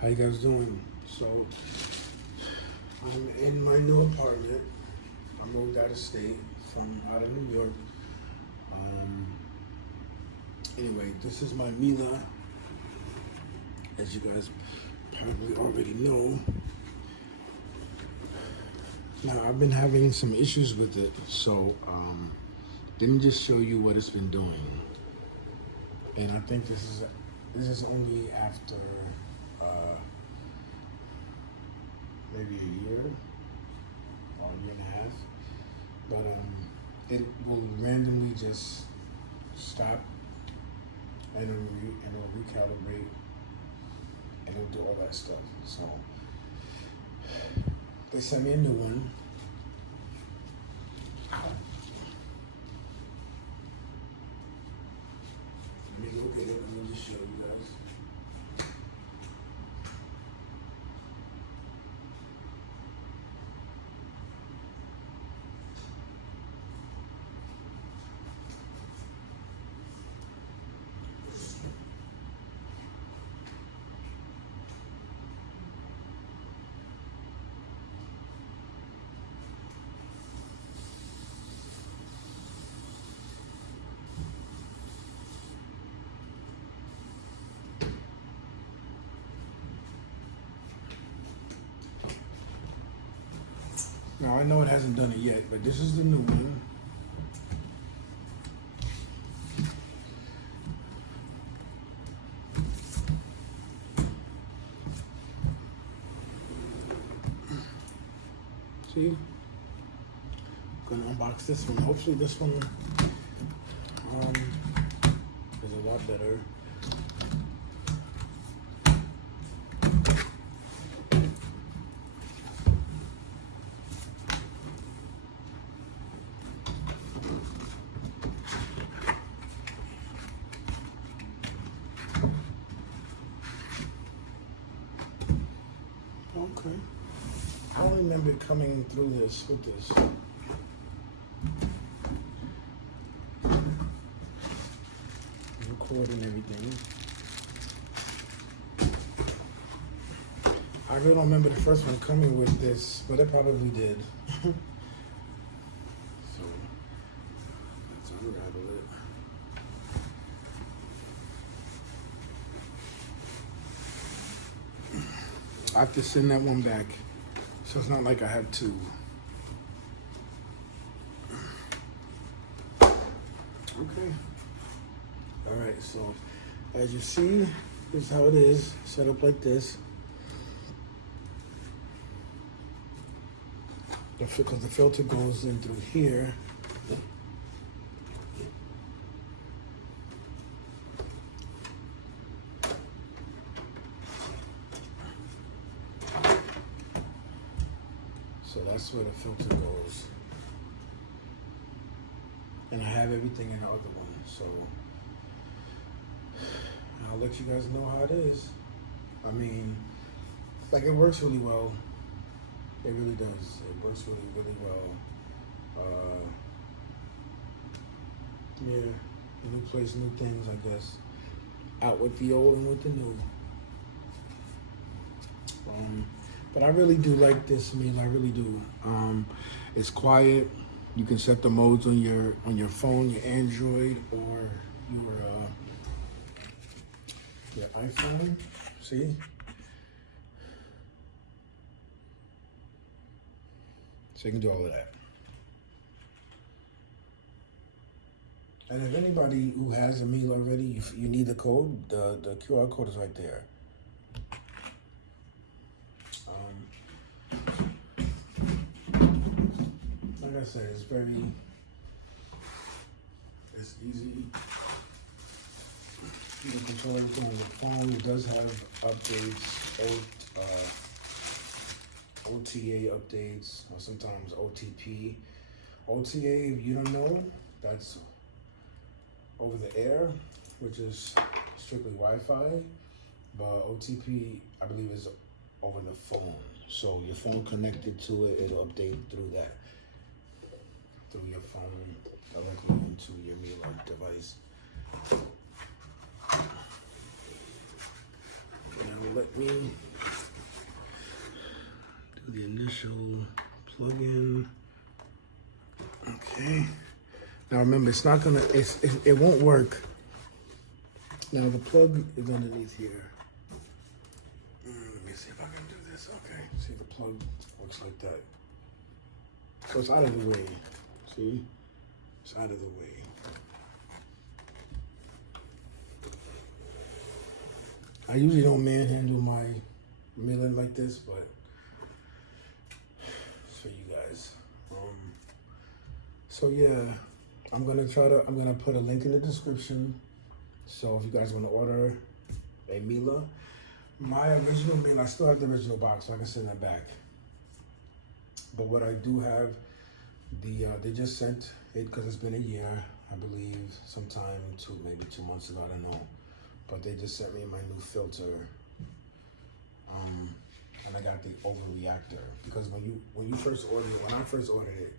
How you guys doing? So, I'm in my new apartment. I moved out of state from out of New York. Anyway, this is my Mila, as you guys probably already know. Now, I've been having some issues with it, so let me just show you what it's been doing. And I think this is only after maybe a year or a year and a half, but it will randomly just stop and it'll recalibrate and it'll do all that stuff. So they sent me a new one. Let me go get it. Let me just show you guys. Now, I know it hasn't done it yet, but this is the new one. See? I'm gonna unbox this one. Hopefully this one is a lot better. Okay. I don't remember it coming through this with this. Recording everything. I really don't remember the first one coming with this, but it probably did. So let's unravel it. I have to send that one back, so it's not like I have two. Okay. All right, so as you see, this is how it is, set up like this. Because the filter goes in through here. So that's where the filter goes. And I have everything in the other one, so I'll let you guys know how it is. I mean, like, it works really well. It really does. It works really, really well. Yeah, new place, new things, I guess. Out with the old and with the new. But I really do like this meal. I really do. It's quiet. You can set the modes on your phone, your Android, or your iPhone. See? So you can do all of that. And if anybody who has a meal already, if you need the code, the QR code is right there. Like I said, it's easy. You can control everything on your phone. It does have updates, OTA updates, or sometimes OTP. OTA, if you don't know, that's over the air, which is strictly Wi-Fi. But OTP, I believe, is over the phone. So your phone connected to it, it'll update through that. Through your phone directly into your Mila device. Now let me special plug-in. Okay. Now remember, it's not gonna, it won't work. Now the plug is underneath here. Let me see if I can do this. Okay, see the plug looks like that. So it's out of the way. See? It's out of the way. I usually don't manhandle my Mila like this, but for you guys. So yeah, I'm gonna put a link in the description. So if you guys want to order a Mila, my original Mila, I still have the original box, so I can send that back. But what I do have, they just sent it because it's been a year, I believe, sometime maybe 2 months ago, I don't know. But they just sent me my new filter, and I got the overreactor because when you first ordered it, when I first ordered it,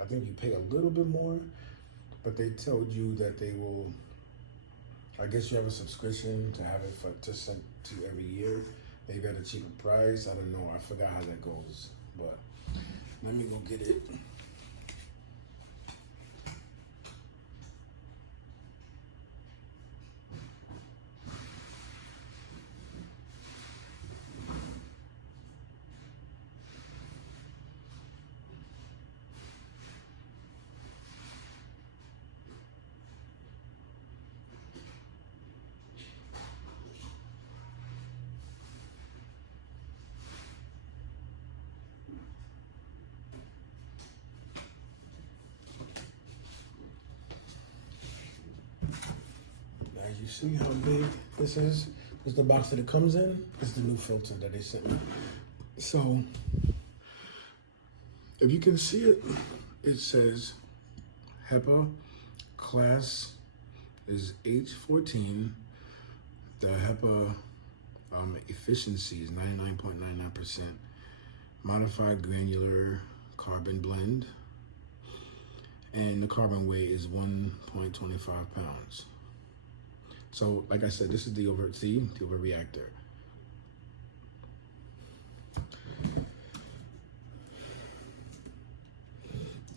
I think you pay a little bit more, but they told you that they will. I guess you have a subscription to have it to send to every year. Maybe at a cheaper price. I don't know. I forgot how that goes, but let me go get it. As you see how big this is, this is the box that it comes in. This is the new filter that they sent me. So, if you can see it, it says HEPA class is H14. The HEPA efficiency is 99.99%. Modified granular carbon blend. And the carbon weight is 1.25 pounds. So, like I said, this is the overreactor.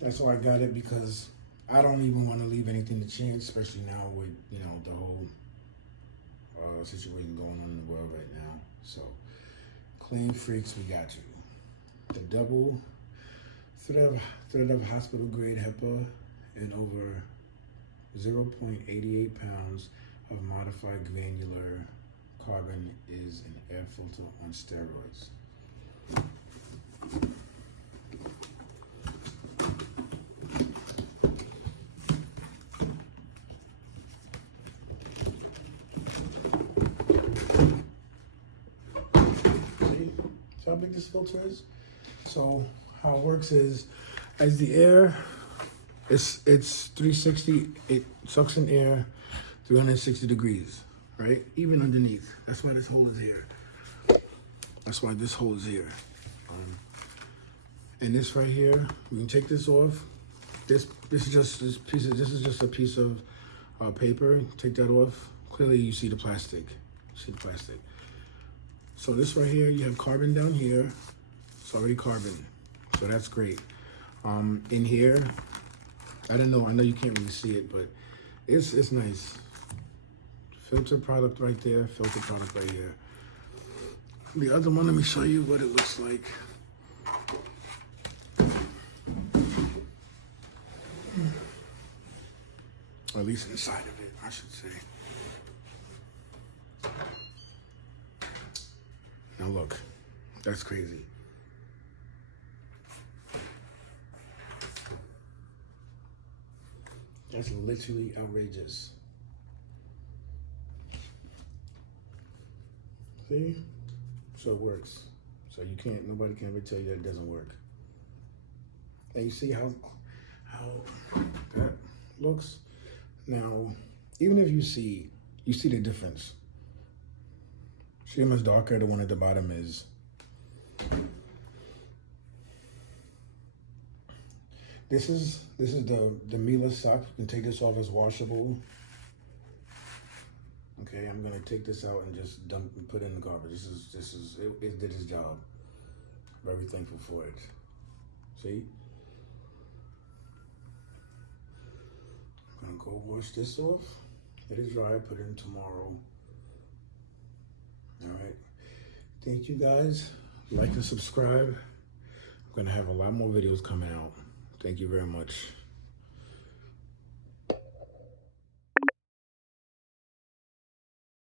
That's why I got it, because I don't even want to leave anything to chance, especially now with, the whole situation going on in the world right now. So, clean freaks, we got you. The double thread of hospital grade HEPA and over 0.88 pounds of modified granular carbon is an air filter on steroids. See how big this filter is? So how it works is, as the air, it's 360, it sucks in air 360 degrees, right? Even underneath. That's why this hole is here. That's why this hole is here. And this right here, we can take this off. This is just a piece of paper. Take that off. Clearly, you see the plastic. So this right here, you have carbon down here. It's already carbon, so that's great. In here, I don't know. I know you can't really see it, but it's nice. Filter product right there, filter product right here. The other one, let me show you what it looks like. Or at least inside of it, I should say. Now look, that's crazy. That's literally outrageous. See? So it works. So nobody can ever tell you that it doesn't work. And you see how that looks? Now, even if you see the difference. See how much darker the one at the bottom is. This is the Mila sock. You can take this off as washable. Okay, I'm gonna take this out and just dump and put it in the garbage. It did its job. Very thankful for it. See? I'm gonna go wash this off. Let it dry, put it in tomorrow. All right. Thank you guys. Like and subscribe. I'm gonna have a lot more videos coming out. Thank you very much.